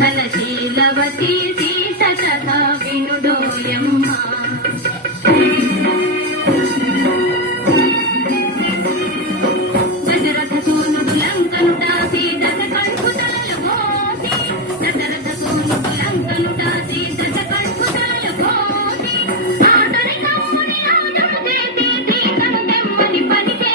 ధనశీలవతి సీత కథ వినుడోయమ్మ. దశరథ సోనుడు లంకను దాసి దశ కల్పుతలలు మోసి, దశరథ సోనుడు లంకను దాసి దశ కల్పుతలలు మోసి, ఆటని కమ్ముని రాజము చేసి సీతను తెమ్మని పలికే.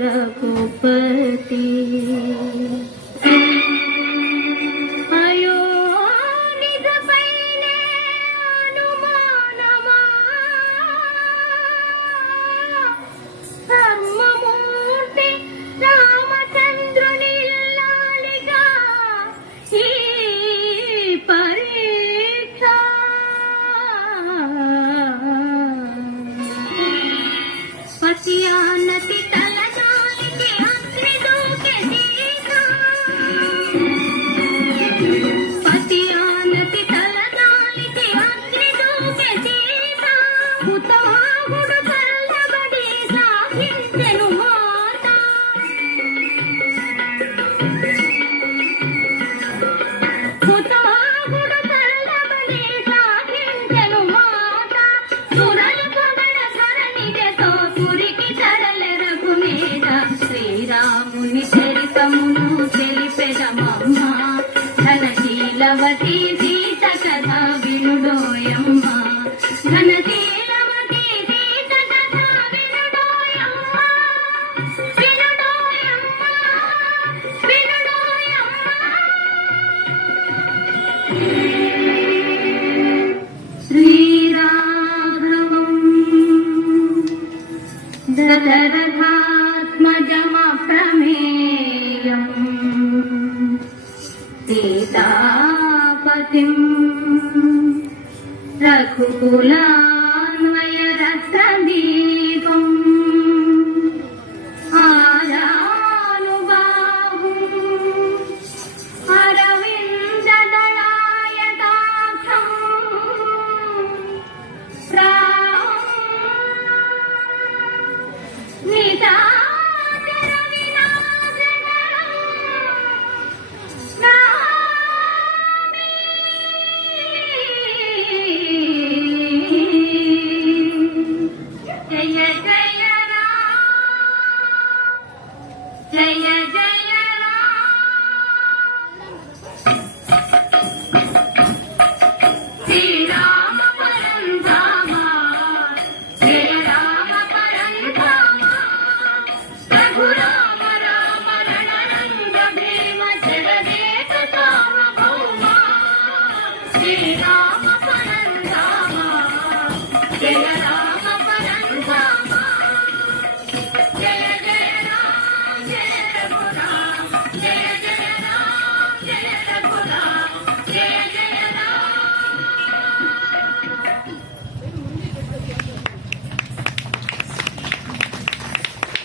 రఘుపతి అయో నిజపైనే అనుమానమా, ధర్మమూర్తి రామచంద్రుని ఇల్లాలిగా ఈ పరీక్ష. పతియానతి శ్రీరాముని చరితమును తెలిపెదమమ్మ. ధనశీలవతి సీత కథ వినుడోయమ్మ. ధనశీలవతి సీత కథ వినుడోయమ్మ. వినుడోయమ్మ, వినుడోయమ్మ. శ్రీరాఘవం దశరథాత్మజమప్రమేయం సీతాపతిం రఘుకులాన్వయరత్నదీపం ఆజానుబాహుం అరవిందదళాయతాక్షం జయ జయ రామ జయ జయ